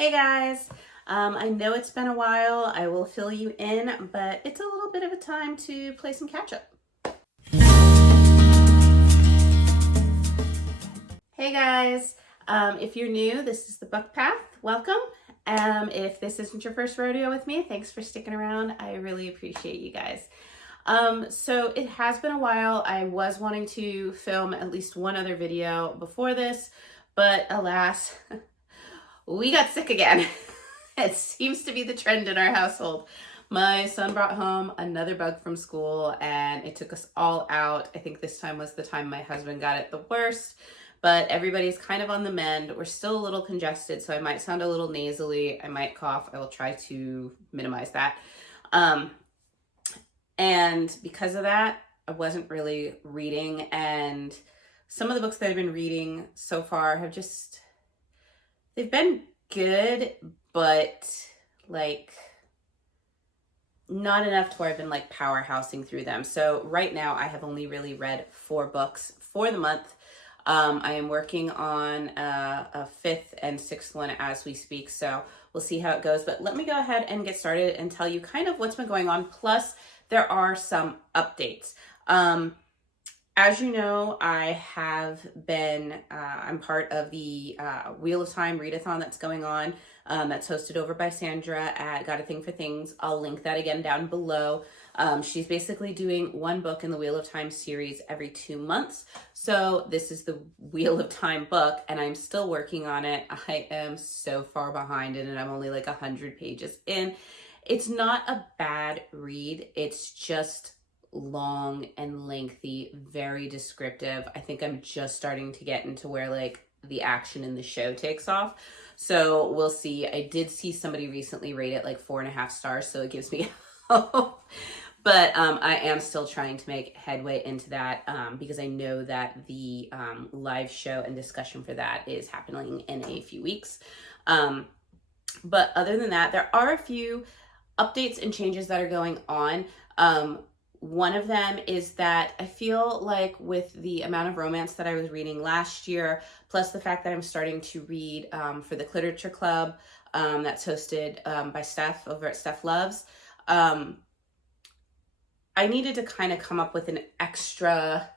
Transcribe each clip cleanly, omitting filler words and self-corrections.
Hey guys, I know it's been a while. I will fill you in, but it's a little bit of a time to play some catch up. Hey guys, if you're new, this is the Book Path. Welcome. If this isn't your first rodeo with me, thanks for sticking around. I really appreciate you guys. So it has been a while. I was wanting to film at least one other video before this, but alas, we got sick again. It seems to be the trend in our household. My son brought home another bug from school and it took us all out. I think this time was the time my husband got it the worst, but everybody's kind of on the mend. We're still a little congested, so I might sound a little nasally. I might cough. I will try to minimize that. And because of that, I wasn't really reading, and some of the books that I've been reading so far have just, they've been good, but like not enough to where I've been like powerhousing through them. So right now I have only really read 4 books for the month. I am working on a 5th and 6th one as we speak, so we'll see how it goes. But let me go ahead and get started and tell you kind of what's been going on. Plus, there are some updates. As you know, I have been, I'm part of the Wheel of Time Readathon that's going on. That's hosted over by Sandra at Got a Thing for Things. I'll link that again down below. She's basically doing one book in the Wheel of Time series every 2 months. So this is the Wheel of Time book, and I'm still working on it. I am so far behind it, and I'm only like 100 pages in. It's not a bad read. It's just long and lengthy, very descriptive. I think I'm just starting to get into where like the action in the show takes off. So we'll see. I did see somebody recently rate it like 4.5 stars, so it gives me hope. But I am still trying to make headway into that because I know that the live show and discussion for that is happening in a few weeks. But other than that, there are a few updates and changes that are going on. One of them is that I feel like with the amount of romance that I was reading last year, plus the fact that I'm starting to read for the Literature Club that's hosted by Steph over at Steph Loves, I needed to kind of come up with an extra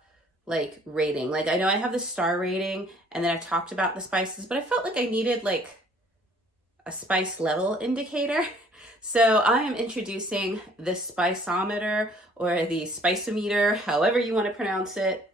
like rating. Like I know I have the star rating and then I've talked about the spices, but I felt like I needed like a spice level indicator. So I am introducing the spiceometer or the spiceometer, however you want to pronounce it.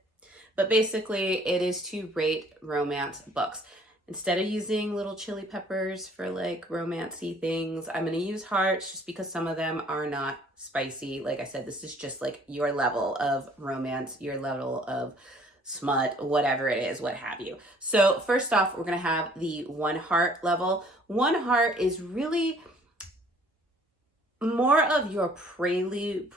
But basically it is to rate romance books. Instead of using little chili peppers for like romancy things, I'm going to use hearts just because some of them are not spicy. Like I said, this is just like your level of romance, your level of smut, whatever it is, what have you. So first off, we're going to have the 1 heart level. 1 heart is really more of your prelude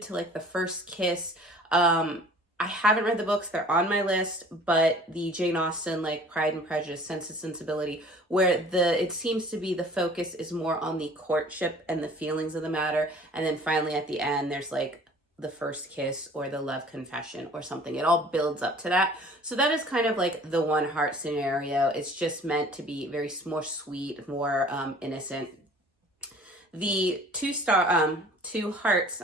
to like the first kiss. I haven't read the books, they're on my list, but the Jane Austen, like Pride and Prejudice, Sense and Sensibility, where it seems to be the focus is more on the courtship and the feelings of the matter. And then finally at the end, there's like the first kiss or the love confession or something. It all builds up to that. So that is kind of like the 1 heart scenario. It's just meant to be very more sweet, more innocent. The 2 hearts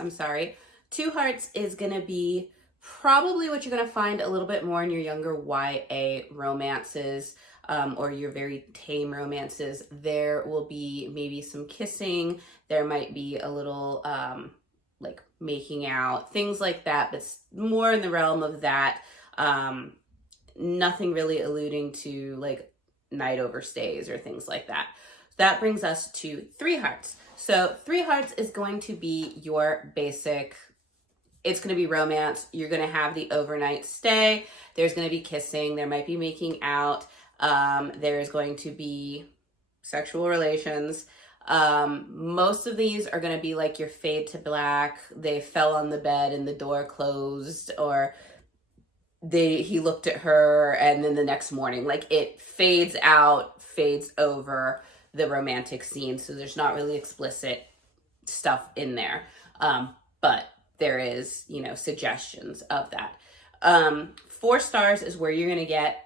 is going to be probably what you're going to find a little bit more in your younger YA romances, or your very tame romances. There will be maybe some kissing. There might be a little like making out, things like that, but more in the realm of that. Nothing really alluding to like night overstays or things like that. That brings us to 3 hearts. So 3 hearts is going to be your basic, it's going to be romance. You're going to have the overnight stay. There's going to be kissing. There might be making out. There's going to be sexual relations. Most of these are going to be like your fade to black. They fell on the bed and the door closed, or he looked at her and then the next morning, like it fades out, fades over the romantic scene. So there's not really explicit stuff in there. But there is, suggestions of that. 4 stars is where you're going to get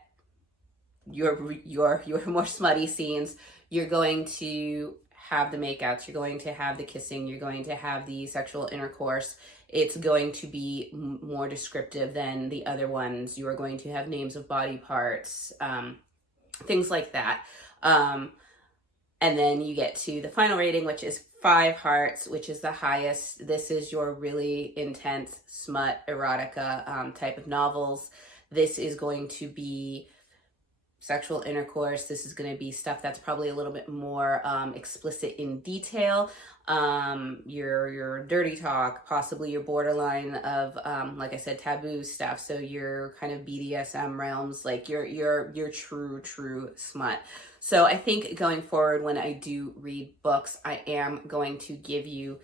your more smutty scenes, you're going to have the makeouts, you're going to have the kissing, you're going to have the sexual intercourse. It's going to be more descriptive than the other ones. You are going to have names of body parts, things like that. And then you get to the final rating, which is 5 hearts, which is the highest. This is your really intense smut erotica type of novels. This is going to be sexual intercourse. This is going to be stuff that's probably a little bit more explicit in detail. Your dirty talk, possibly your borderline of like I said, taboo stuff. So your kind of BDSM realms, like your true smut. So I think going forward, when I do read books, I am going to give you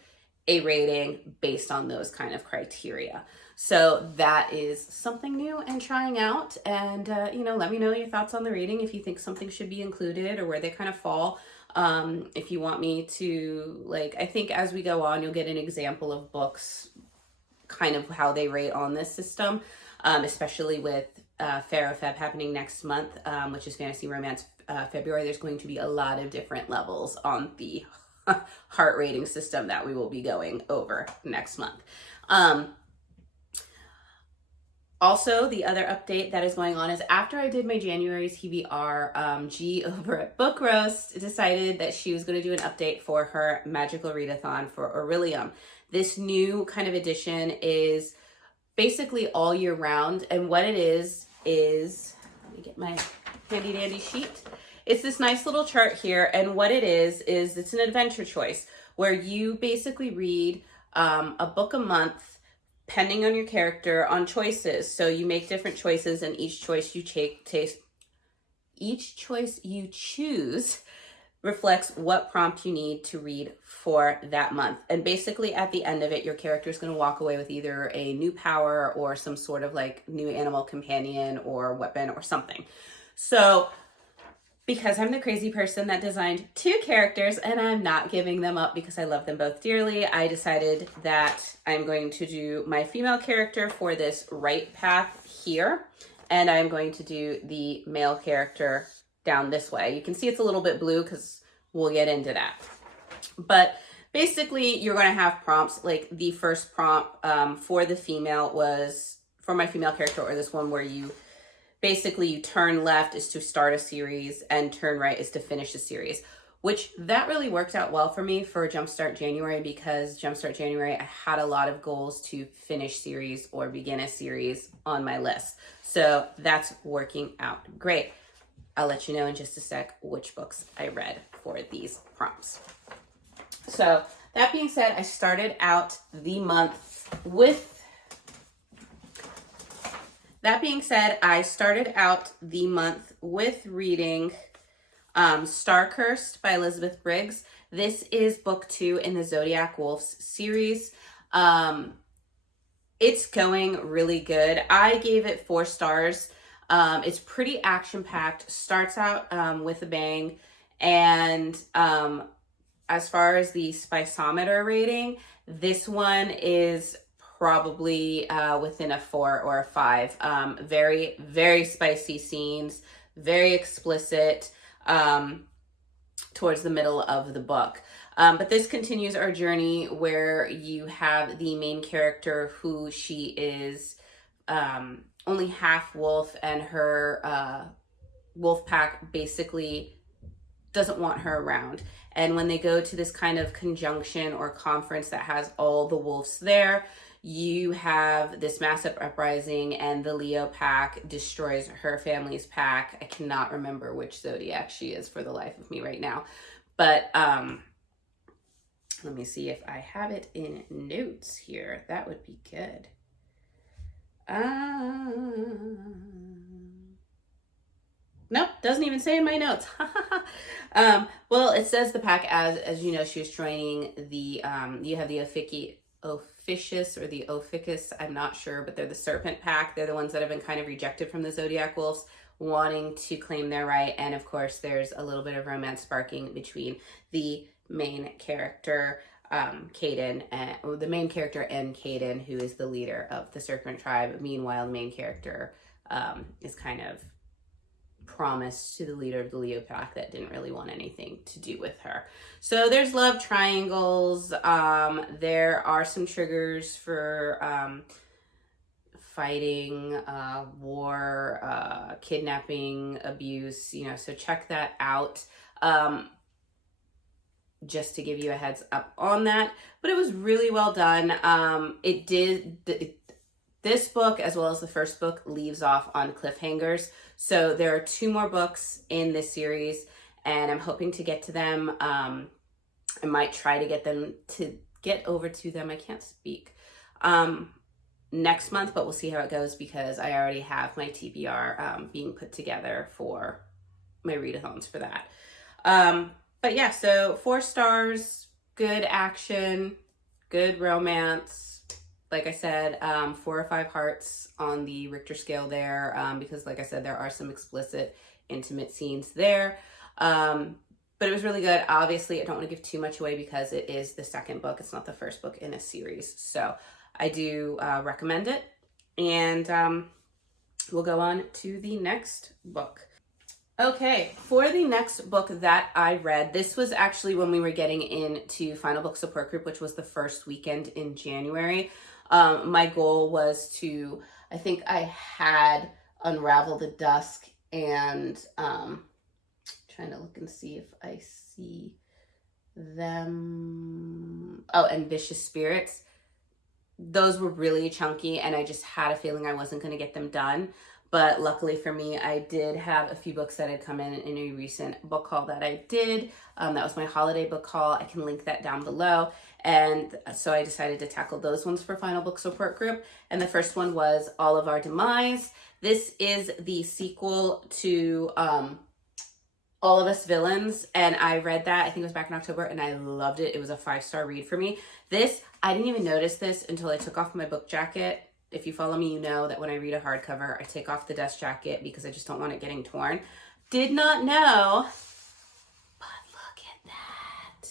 a rating based on those kind of criteria. So that is something new and trying out. And, let me know your thoughts on the rating, if you think something should be included or where they kind of fall. If you want me to, I think as we go on, you'll get an example of books, kind of how they rate on this system, especially with Pharaoh Feb happening next month, which is Fantasy Romance February. There's going to be a lot of different levels on the heart rating system that we will be going over next month. Also, the other update that is going on is after I did my January T.B.R, G over at Book Roast decided that she was going to do an update for her Magical Readathon for Aurelium. This new kind of edition is basically all year round, and what it is, let me get my handy dandy sheet. It's this nice little chart here, and what it is it's an adventure choice where you basically read a book a month, depending on your character, on choices. So you make different choices, and each choice you choose reflects what prompt you need to read for that month. And basically at the end of it, your character is going to walk away with either a new power or some sort of new animal companion or weapon or something. So because I'm the crazy person that designed 2 characters and I'm not giving them up because I love them both dearly, I decided that I'm going to do my female character for this right path here, and I'm going to do the male character down this way. You can see it's a little bit blue because we'll get into that. But basically, you're going to have prompts. Like the first prompt for the female was, for my female character, or this one where you turn left is to start a series and turn right is to finish a series, which that really worked out well for me for Jumpstart January, because Jumpstart January, I had a lot of goals to finish series or begin a series on my list. So that's working out great. I'll let you know in just a sec which books I read for these prompts. So that being said, I started out the month with reading Star Cursed by Elizabeth Briggs. This is book 2 in the Zodiac Wolves series. It's going really good. I gave it 4 stars. It's pretty action-packed, starts out with a bang, and as far as the spiceometer rating, this one is probably within a 4 or a 5. Very, very spicy scenes, very explicit towards the middle of the book. But this continues our journey where you have the main character who she is only half wolf, and her wolf pack basically doesn't want her around. And when they go to this kind of conjunction or conference that has all the wolves there, you have this massive uprising, and the Leo pack destroys her family's pack. I cannot remember which zodiac she is for the life of me right now. But let me see if I have it in notes here. That would be good. Nope, doesn't even say in my notes. Well, it says the pack as you know, she was training the, you have the Officious or the Ophicus, I'm not sure, but they're the serpent pack. They're the ones that have been kind of rejected from the Zodiac Wolves, wanting to claim their right. And of course, there's a little bit of romance sparking between the main character, Caden, and the main character and Caden, who is the leader of the serpent tribe. Meanwhile, the main character is kind of promise to the leader of the Leo pack that didn't really want anything to do with her. So there's love triangles. There are some triggers for fighting, war, kidnapping, abuse, so check that out. Just to give you a heads up on that, but it was really well done. This book, as well as the first book, leaves off on cliffhangers. So there are 2 more books in this series, and I'm hoping to get to them. I might try to get over to them. I can't speak. Next month, but we'll see how it goes because I already have my T.B.R. Being put together for my readathons for that. But yeah, so 4 stars, good action, good romance. Like I said, 4 or 5 hearts on the Richter scale there, because like I said, there are some explicit, intimate scenes there. But it was really good. Obviously, I don't want to give too much away because it is the second book. It's not the first book in a series. So I do recommend it. And we'll go on to the next book. Okay, for the next book that I read, this was actually when we were getting into Final Book Support Group, which was the first weekend in January. My goal was to, I think I had Unravel the Dusk and trying to look and see if I see them. Oh, and Vicious Spirits. Those were really chunky and I just had a feeling I wasn't going to get them done. But luckily for me, I did have a few books that had come in a recent book haul that I did. That was my holiday book haul. I can link that down below. And so I decided to tackle those ones for Final Book Support Group. And the first one was All of Our Demise. This is the sequel to All of Us Villains. And I read that, I think it was back in October, and I loved it. It was a 5-star read for me. This, I didn't even notice this until I took off my book jacket. If you follow me, you know that when I read a hardcover, I take off the dust jacket because I just don't want it getting torn. Did not know, but look at that.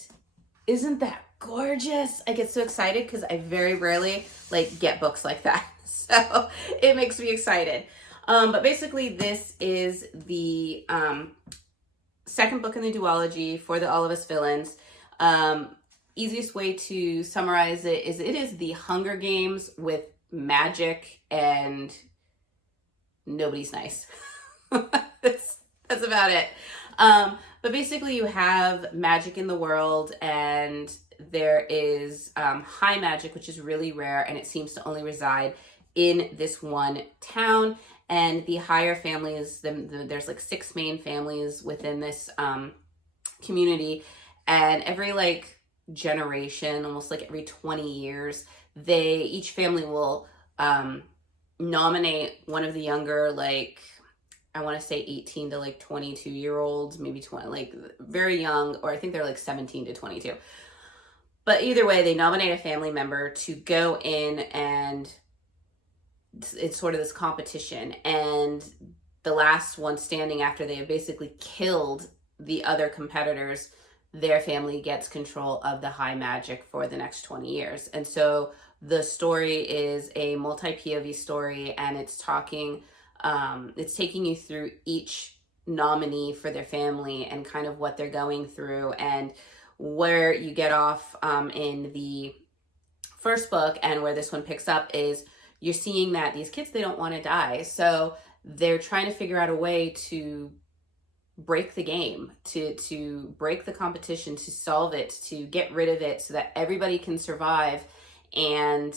Isn't that gorgeous? I get so excited because I very rarely get books like that. So it makes me excited. But basically this is the second book in the duology for the All of Us Villains. Easiest way to summarize it is the Hunger Games with magic and nobody's nice. That's about it. But basically you have magic in the world, and there is high magic, which is really rare, and it seems to only reside in this one town. And the higher families, there's 6 main families within this community, and every generation, almost every 20 years, each family will nominate one of the younger, I want to say 18 to 22-year-olds, maybe 20, very young, or I think they're 17 to 22. But either way, they nominate a family member to go in, and it's sort of this competition. And the last one standing, after they have basically killed the other competitors, their family gets control of the high magic for the next 20 years. And so the story is a multi-POV story, and it's taking you through each nominee for their family and kind of what they're going through, and where you get off in the first book and where this one picks up is you're seeing that these kids, they don't want to die. So they're trying to figure out a way to break the game, to break the competition, to solve it, to get rid of it so that everybody can survive. And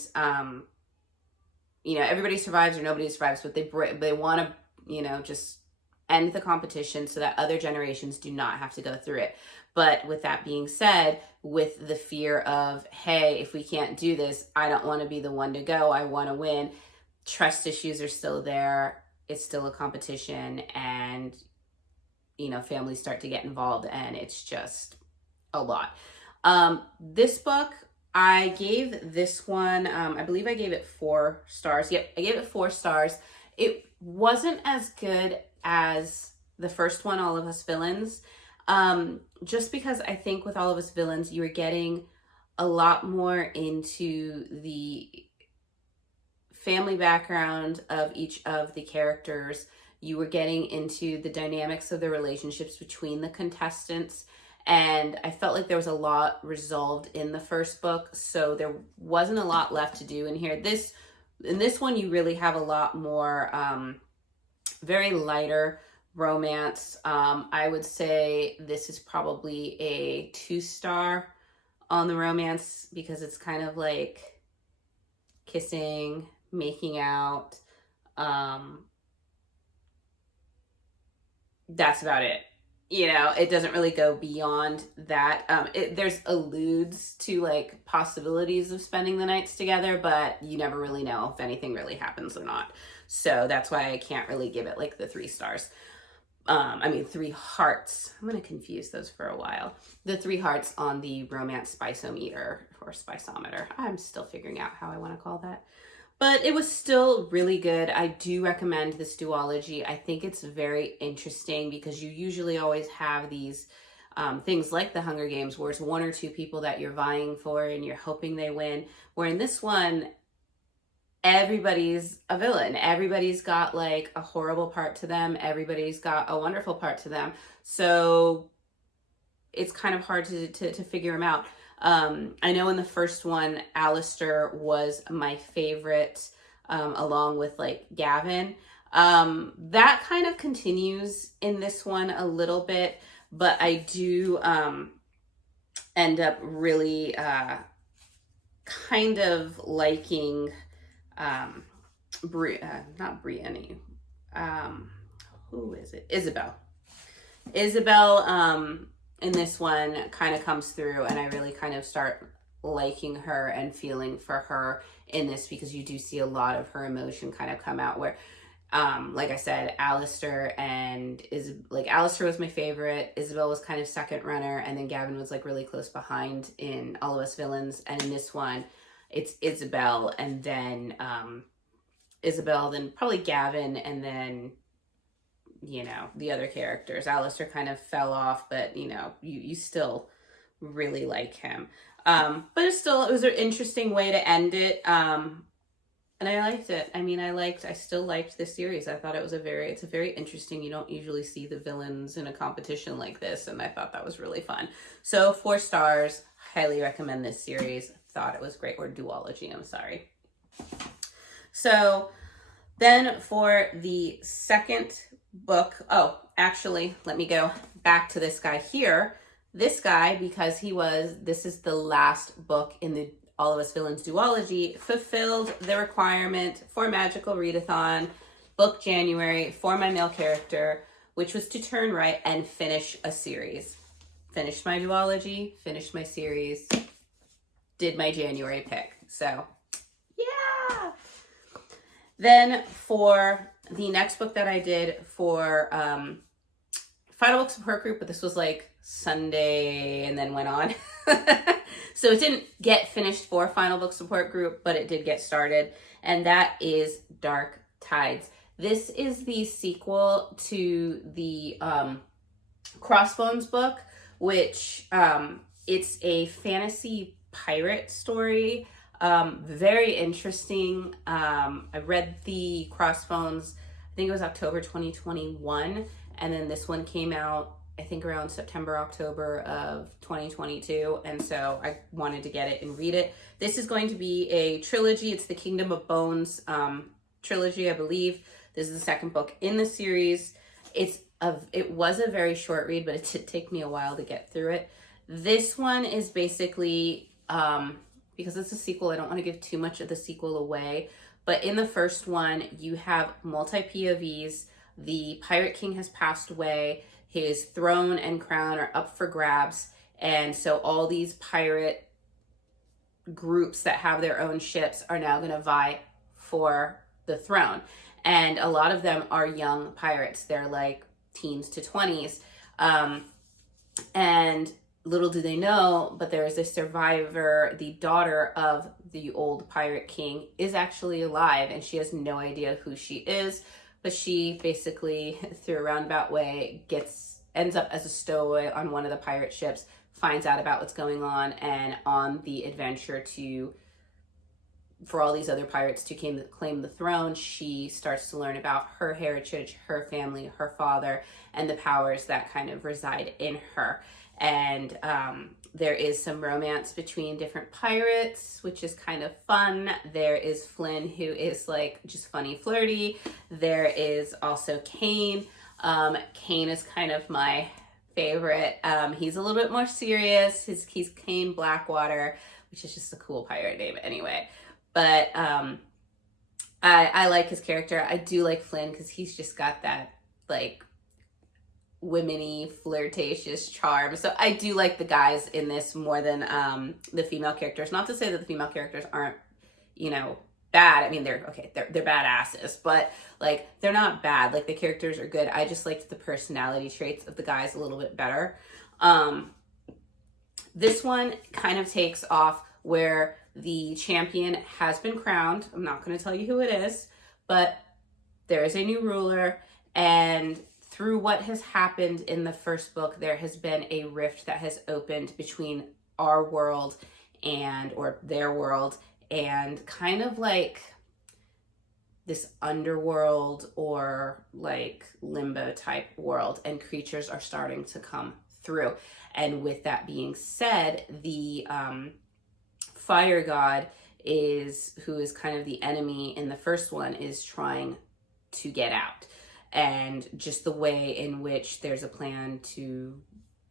everybody survives or nobody survives, but they want to just end the competition so that other generations do not have to go through it. But with that being said, with the fear of, hey, if we can't do this, I don't want to be the one to go, I want to win, trust issues are still there. It's still a competition, and families start to get involved, and it's just a lot. This book, I gave this one, I believe I gave it 4 stars. Yep, I gave it 4 stars. It wasn't as good as the first one, All of Us Villains, just because I think with All of Us Villains, you were getting a lot more into the family background of each of the characters. You were getting into the dynamics of the relationships between the contestants. And I felt like there was a lot resolved in the first book, so there wasn't a lot left to do in here. In this one, you really have a lot more very lighter romance. I would say this is probably a 2-star on the romance because it's kind of like kissing, making out. That's about it. You know, it doesn't really go beyond that. There's alludes to like possibilities of spending the nights together, but you never really know if anything really happens or not. So that's why I can't really give it like the 3 stars. 3 hearts. I'm going to confuse those for a while. The 3 hearts on the romance spiceometer or spiceometer. I'm still figuring out how I want to call that. But it was still really good. I do recommend this duology. I think it's very interesting because you usually always have these things like the Hunger Games where it's 1 or 2 people that you're vying for and you're hoping they win. Where in this one, everybody's a villain. Everybody's got like a horrible part to them. Everybody's got a wonderful part to them. So it's kind of hard to figure them out. I know in the first one, Alistair was my favorite, along with like Gavin. That kind of continues in this one a little bit, but I do end up really kind of liking not Brienne. Who is it? Isabel. In this one kind of comes through, and I really kind of start liking her and feeling for her in this because you do see a lot of her emotion kind of come out where like I said, Alistair was my favorite. Isabel was kind of second runner, and then Gavin was like really close behind in All of Us Villains. And in this one, it's Isabel, and then Isabel, then probably Gavin, and then the other characters. Alistair kind of fell off, but you still really like him. But it was an interesting way to end it. And I liked it. I still liked this series. I thought it's a very interesting, you don't usually see the villains in a competition like this. And I thought that was really fun. So 4 stars, highly recommend this series. Thought it was great, or duology, I'm sorry. So then for the second book, actually, let me go back to this guy here. This guy, because this is the last book in the All of Us Villains duology, fulfilled the requirement for Magical Readathon, book January, for my male character, which was to turn right and finish a series. Finished my duology, finished my series, did my January pick. So, yeah! Then for the next book that I did for Final Book Support Group, but this was like Sunday and then went on. So it didn't get finished for Final Book Support Group, but it did get started. And that is Dark Tides. This is the sequel to the Crossbones book, which it's a fantasy pirate story. Very interesting. I read the Crossbones, I think it was October 2021, and then this one came out I think around September, October of 2022, and so I wanted to get it and read it. This is going to be a trilogy. It's the Kingdom of Bones trilogy, I believe. This is the second book in the series. It was a very short read, but it did take me a while to get through it. This one is basically because it's a sequel, I don't want to give too much of the sequel away, but in the first one, you have multi-POVs. The Pirate King has passed away. His throne and crown are up for grabs. And so all these pirate groups that have their own ships are now going to vie for the throne. And a lot of them are young pirates. They're like teens to 20s. And little do they know, but there is a survivor. The daughter of the old pirate king is actually alive, and she has no idea who she is. But she basically, through a roundabout way, ends up as a stowaway on one of the pirate ships, finds out about what's going on, and on the adventure to for all these other pirates to claim the throne, she starts to learn about her heritage, her family, her father, and the powers that kind of reside in her. And there is some romance between different pirates, which is kind of fun. There is Flynn, who is like just funny, flirty. There is also Kane. Kane is kind of my favorite. He's a little bit more serious. He's Kane Blackwater, which is just a cool pirate name anyway. But I like his character. I do like Flynn because he's just got that like womany, flirtatious charm. So I do like the guys in this more than the female characters. Not to say that the female characters aren't, you know, bad. I mean, they're okay. They're badasses, but like they're not bad. Like the characters are good. I just liked the personality traits of the guys a little bit better. This one kind of takes off where the champion has been crowned. I'm not going to tell you who it is, but there is a new ruler, and through what has happened in the first book, there has been a rift that has opened between our world or their world, and kind of like this underworld or like limbo type world, and creatures are starting to come through. And with that being said, the fire god who is kind of the enemy in the first one, is trying to get out. And just the way in which there's a plan to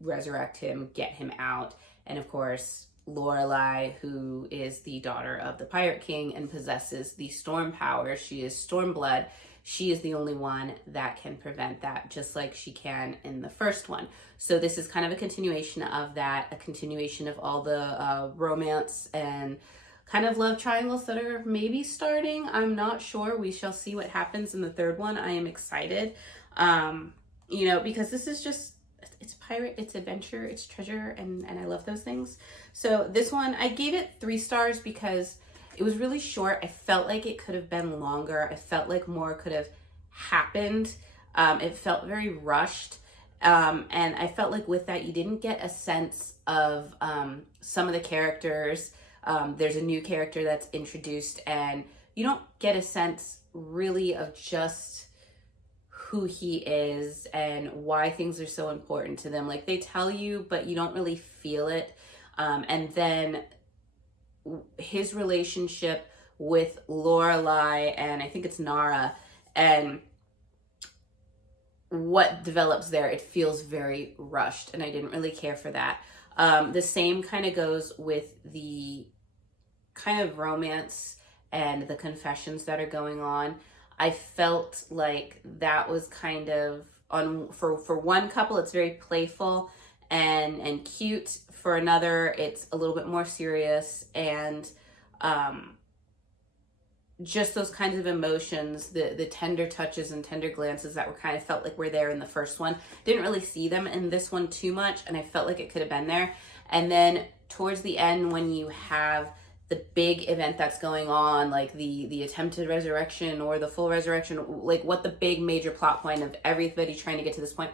resurrect him, get him out. And of course, Lorelai, who is the daughter of the Pirate King and possesses the storm power, she is Stormblood. She is the only one that can prevent that, just like she can in the first one. So this is kind of a continuation of that, a continuation of all the romance and kind of love triangles that are maybe starting. I'm not sure. We shall see what happens in the third one. I am excited, you know, because this is just, it's pirate, it's adventure, it's treasure, and I love those things. So this one, I gave it 3 stars because it was really short. I felt like it could have been longer. I felt like more could have happened. It felt very rushed. And I felt like with that, you didn't get a sense of some of the characters. There's a new character that's introduced, and you don't get a sense really of just who he is and why things are so important to them. Like they tell you, but you don't really feel it. And then his relationship with Lorelai, and I think it's Nara, and what develops there, it feels very rushed, and I didn't really care for that. The same kind of goes with the kind of romance and the confessions that are going on. I felt like that was kind of for one couple, it's very playful and cute. For another, it's a little bit more serious, and just those kinds of emotions, the tender touches and tender glances that were kind of felt like were there in the first one. Didn't really see them in this one too much, and I felt like it could have been there. And then towards the end, when you have the big event that's going on, like the attempted resurrection or the full resurrection, like what the big major plot point of everybody trying to get to this point,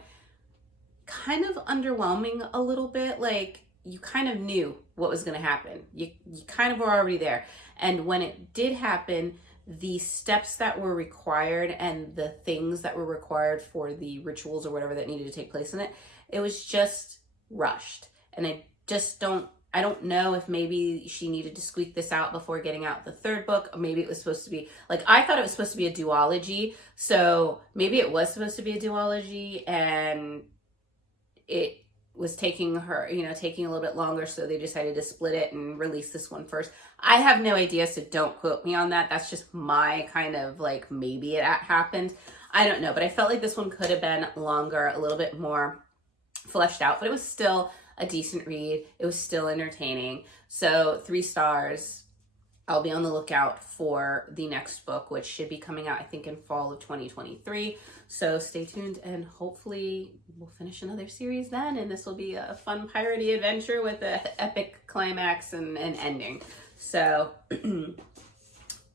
kind of underwhelming a little bit. Like you kind of knew what was going to happen. You kind of were already there. And when it did happen, the steps that were required and the things that were required for the rituals or whatever that needed to take place in it, it was just rushed. And I don't know if maybe she needed to squeak this out before getting out the third book. Or maybe it was supposed to be, like, I thought it was supposed to be a duology. So maybe it was supposed to be a duology and it was taking a little bit longer. So they decided to split it and release this one first. I have no idea, so don't quote me on that. That's just my kind of like, maybe it happened. I don't know, but I felt like this one could have been longer, a little bit more fleshed out, but it was still a decent read. It was still entertaining. So 3 stars. I'll be on the lookout for the next book, which should be coming out, I think, in fall of 2023. So stay tuned, and hopefully we'll finish another series then, and this will be a fun piratey adventure with an epic climax and an ending. So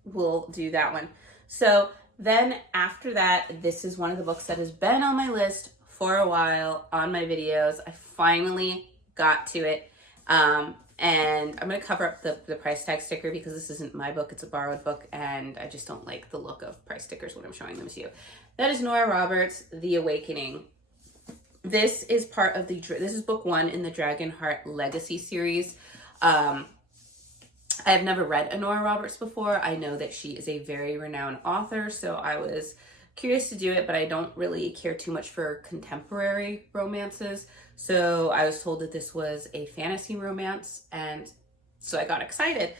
we'll do that one. So then after that, this is one of the books that has been on my list for a while on my videos. I finally got to it. And I'm going to cover up the price tag sticker because this isn't my book, it's a borrowed book, and I just don't like the look of price stickers when I'm showing them to you. That is Nora Roberts' The Awakening. This is this is book 1 in the Dragonheart Legacy series. I have never read a Nora Roberts before. I know that she is a very renowned author, so I was curious to do it, but I don't really care too much for contemporary romances. So I was told that this was a fantasy romance, and so I got excited.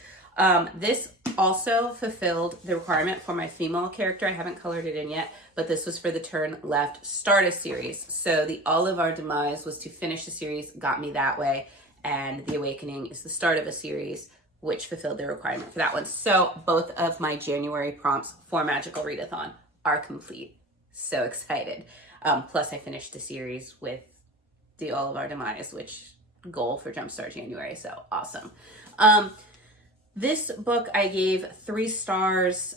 This also fulfilled the requirement for my female character. I haven't colored it in yet, but this was for the Turn Left Start a series. So the All of Our Demise was to finish the series, got me that way, and The Awakening is the start of a series, which fulfilled the requirement for that one. So both of my January prompts for Magical Readathon are complete. So excited. Plus I finished the series with the All of Our Demise, which goal for Jumpstart January. So awesome. This book I gave 3 stars.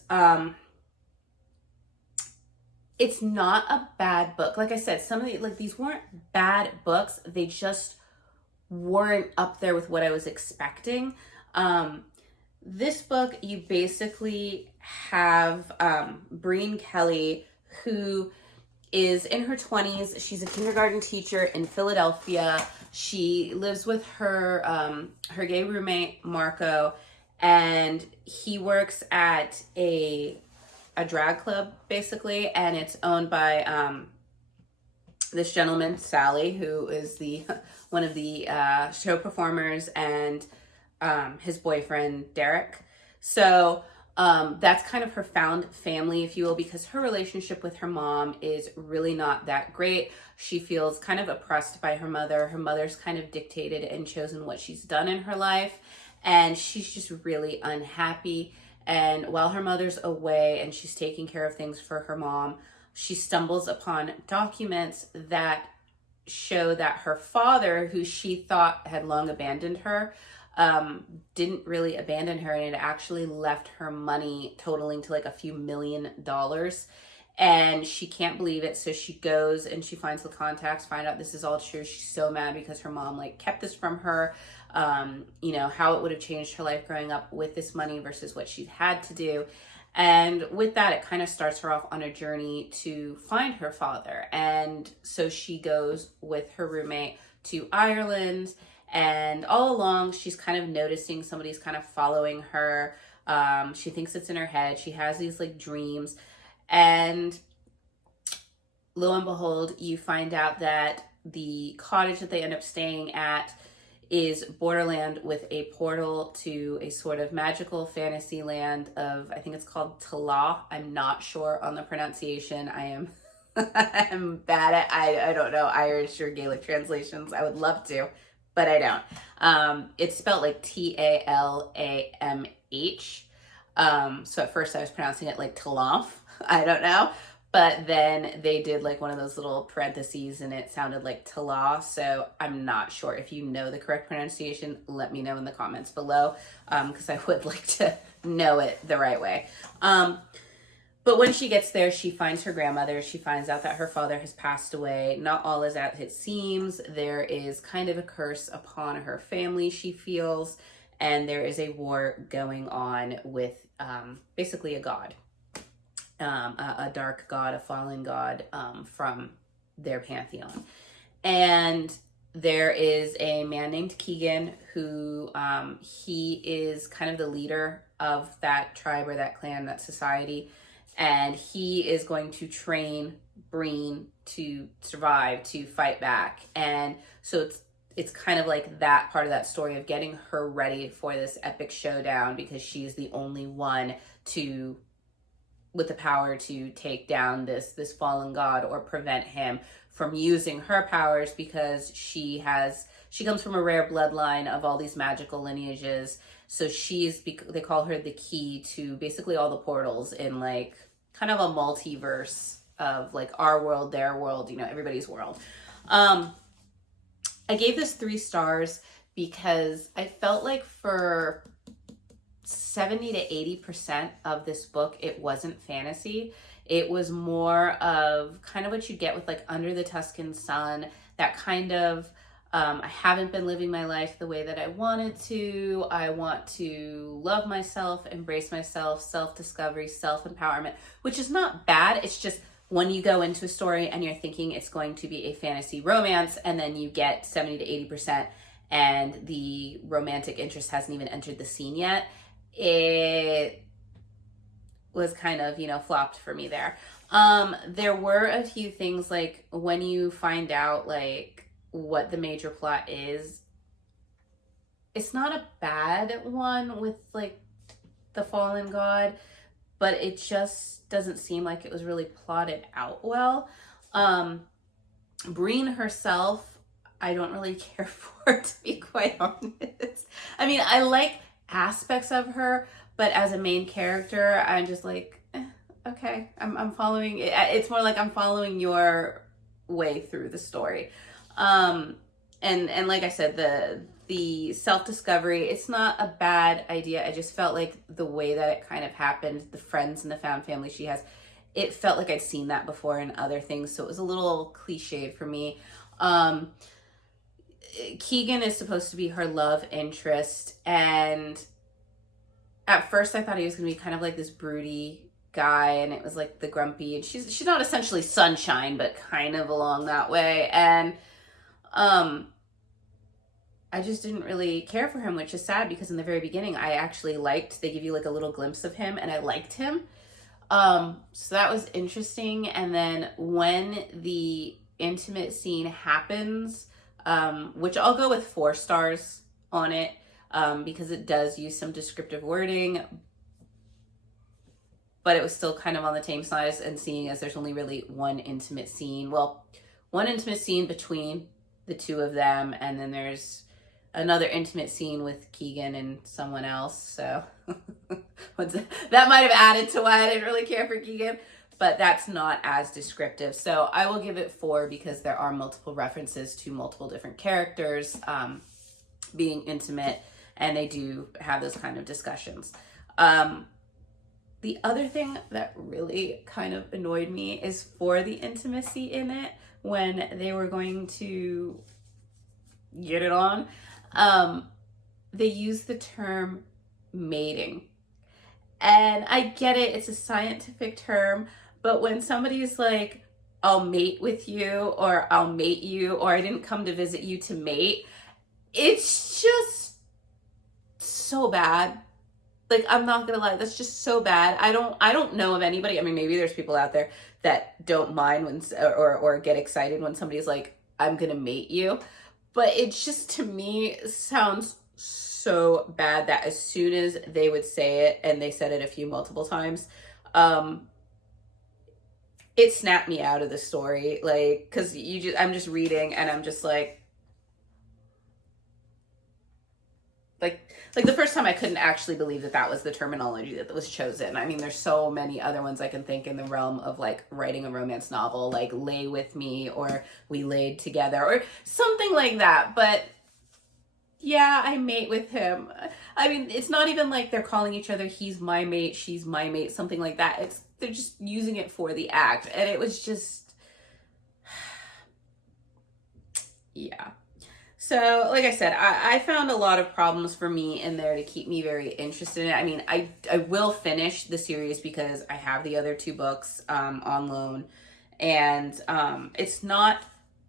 It's not a bad book. Like I said, some of these weren't bad books. They just weren't up there with what I was expecting. This book, you basically have Breen Kelly, who is in her 20s. She's a kindergarten teacher in Philadelphia. She lives with her her gay roommate, Marco, and he works at a drag club, basically, and it's owned by this gentleman, Sally, who is the one of the show performers, and his boyfriend, Derek. So that's kind of her found family, if you will, because her relationship with her mom is really not that great. She feels kind of oppressed by her mother. Her mother's kind of dictated and chosen what she's done in her life, and she's just really unhappy. And while her mother's away and she's taking care of things for her mom, she stumbles upon documents that show that her father, who she thought had long abandoned her, didn't really abandon her, and it actually left her money totaling to like a few $1,000,000. And she can't believe it, so she goes and she finds the contacts, find out this is all true. She's so mad because her mom like kept this from her, you know, how it would have changed her life growing up with this money versus what she'd had to do. And with that, it kind of starts her off on a journey to find her father. And so she goes with her roommate to Ireland, and all along she's kind of noticing somebody's kind of following her. She thinks it's in her head. She has these like dreams, and lo and behold, you find out that the cottage that they end up staying at is borderland with a portal to a sort of magical fantasy land of, I think it's called Tala. I'm not sure on the pronunciation. I am I'm bad at, I don't know Irish or Gaelic translations. I would love to, but I don't. It's spelled like Talamh. So at first I was pronouncing it like Talamh. I don't know. But then they did like one of those little parentheses and it sounded like Tala. So I'm not sure. If you know the correct pronunciation, let me know in the comments below, because I would like to know it the right way. But when she gets there, she finds her grandmother. She finds out that her father has passed away. Not all is as it seems. There is kind of a curse upon her family, she feels. And there is a war going on with basically a god. A dark god, a fallen god from their pantheon. And there is a man named Keegan who he is kind of the leader of that tribe or that clan, that society. And he is going to train Breen to survive, to fight back. And so it's kind of like that part of that story of getting her ready for this epic showdown, because she's the only one with the power to take down this fallen god or prevent him from using her powers, because she comes from a rare bloodline of all these magical lineages. So they call her the key to basically all the portals in like kind of a multiverse of like our world, their world, you know, everybody's world. I gave this 3 stars because I felt like for 70 to 80% of this book, it wasn't fantasy. It was more of kind of what you get with like Under the Tuscan Sun, that kind of I haven't been living my life the way that I wanted to. I want to love myself, embrace myself, self-discovery, self-empowerment, which is not bad. It's just when you go into a story and you're thinking it's going to be a fantasy romance, and then you get 70 to 80% and the romantic interest hasn't even entered the scene yet, it was kind of, flopped for me there. There were a few things, like when you find out like what the major plot is, it's not a bad one with like the fallen god, but it just doesn't seem like it was really plotted out well. Breen herself, I don't really care for, to be quite honest. I mean, I like aspects of her, but as a main character, I'm just like, okay, I'm following. It's more like I'm following your way through the story. And like I said, the self-discovery, it's not a bad idea. I just felt like the way that it kind of happened, the friends and the found family she has, it felt like I'd seen that before in other things, so it was a little cliched for me. Keegan is supposed to be her love interest, and at first I thought he was going to be kind of like this broody guy, and it was like the grumpy, and she's not essentially sunshine, but kind of along that way. And I just didn't really care for him, which is sad because in the very beginning I actually liked, they give you like a little glimpse of him and I liked him. So that was interesting. And then when the intimate scene happens, which I'll go with 4 stars on it, because it does use some descriptive wording, but it was still kind of on the tame side, and seeing as there's only really one intimate scene. Well, one intimate scene between the two of them, and then there's another intimate scene with Keegan and someone else. So that might have added to why I didn't really care for Keegan, but that's not as descriptive. So I will give it 4 because there are multiple references to multiple different characters being intimate, and they do have those kind of discussions. The other thing that really kind of annoyed me is for the intimacy in it, when they were going to get it on, they use the term mating. And I get it, it's a scientific term, but when somebody's like, I'll mate with you, or I'll mate you, or I didn't come to visit you to mate, it's just so bad. Like, I'm not gonna lie, that's just so bad. I don't know of anybody. I mean, maybe there's people out there that don't mind when or get excited when somebody's like, I'm gonna mate you. But it's just, to me, sounds so bad that as soon as they would say it, and they said it a few multiple times, it snapped me out of the story. Like, because I'm just reading and I'm just like the first time I couldn't actually believe that was the terminology that was chosen. I mean, there's so many other ones I can think in the realm of like writing a romance novel, like lay with me, or we laid together, or something like that. But yeah, I mate with him. I mean, it's not even like they're calling each other, he's my mate, she's my mate, something like that. They're just using it for the act. And it was just, yeah. So, like I said, I found a lot of problems for me in there to keep me very interested in it. I mean, I will finish the series because I have the other 2 books on loan. And it's not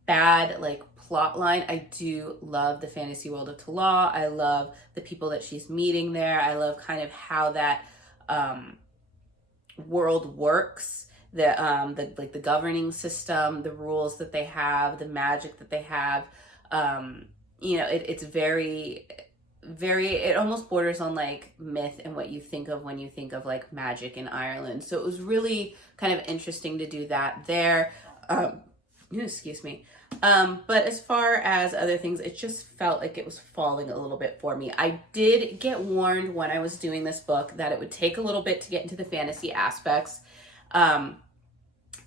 bad, like, plot line. I do love the fantasy world of Tala. I love the people that she's meeting there. I love kind of how that world works. The like the governing system, the rules that they have, the magic that they have. It's very, very, it almost borders on like myth and what you think of when you think of like magic in Ireland. So it was really kind of interesting to do that there. Excuse me. But as far as other things, it just felt like it was falling a little bit for me. I did get warned when I was doing this book that it would take a little bit to get into the fantasy aspects,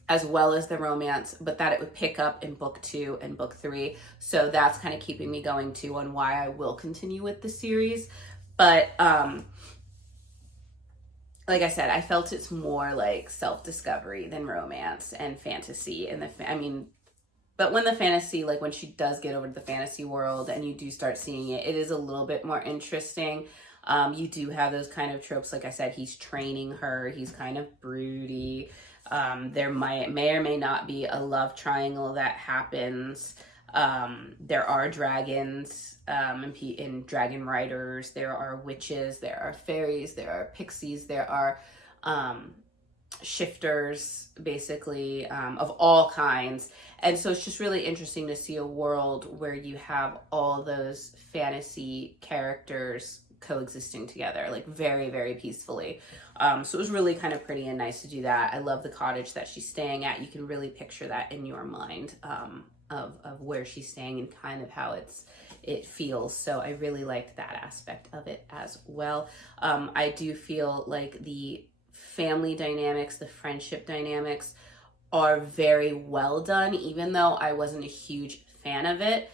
as well as the romance, but that it would pick up in book 2 and book 3. So that's kind of keeping me going too on why I will continue with the series. But like I said, I felt it's more like self-discovery than romance and fantasy. And I mean, But when the fantasy, like when she does get over to the fantasy world and you do start seeing it, it is a little bit more interesting. You do have those kind of tropes. Like I said, he's training her. He's kind of broody. There may or may not be a love triangle that happens. There are dragons and dragon riders. There are witches. There are fairies. There are pixies. There are shifters, basically, of all kinds. And so it's just really interesting to see a world where you have all those fantasy characters coexisting together, like very, very peacefully. So it was really kind of pretty and nice to do that. I love the cottage that she's staying at. You can really picture that in your mind, of where she's staying and kind of how it feels. So I really liked that aspect of it as well. I do feel like the family dynamics, the friendship dynamics are very well done, even though I wasn't a huge fan of it.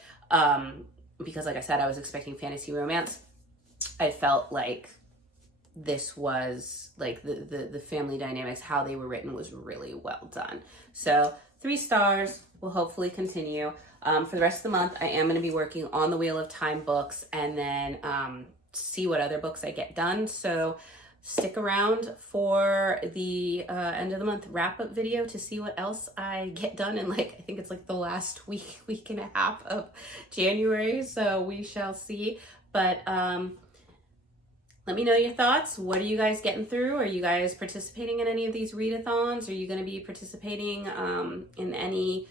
Because like I said, I was expecting fantasy romance. I felt like this was like the family dynamics, how they were written was really well done. So 3 stars, will hopefully continue. For the rest of the month, I am going to be working on the Wheel of Time books and then see what other books I get done. So stick around for the end of the month wrap-up video to see what else I get done in, like, I think it's like the last week and a half of January. So we shall see. But let me know your thoughts. What are you guys getting through? Are you guys participating in any of these readathons? Are you going to be participating in any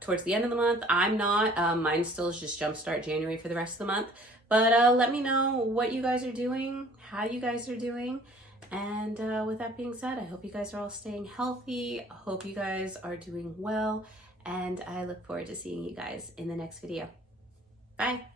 towards the end of the month? I'm not. Mine still is just Jumpstart January for the rest of the month. But let me know what you guys are doing, how you guys are doing. And with that being said, I hope you guys are all staying healthy. I hope you guys are doing well. And I look forward to seeing you guys in the next video. Bye.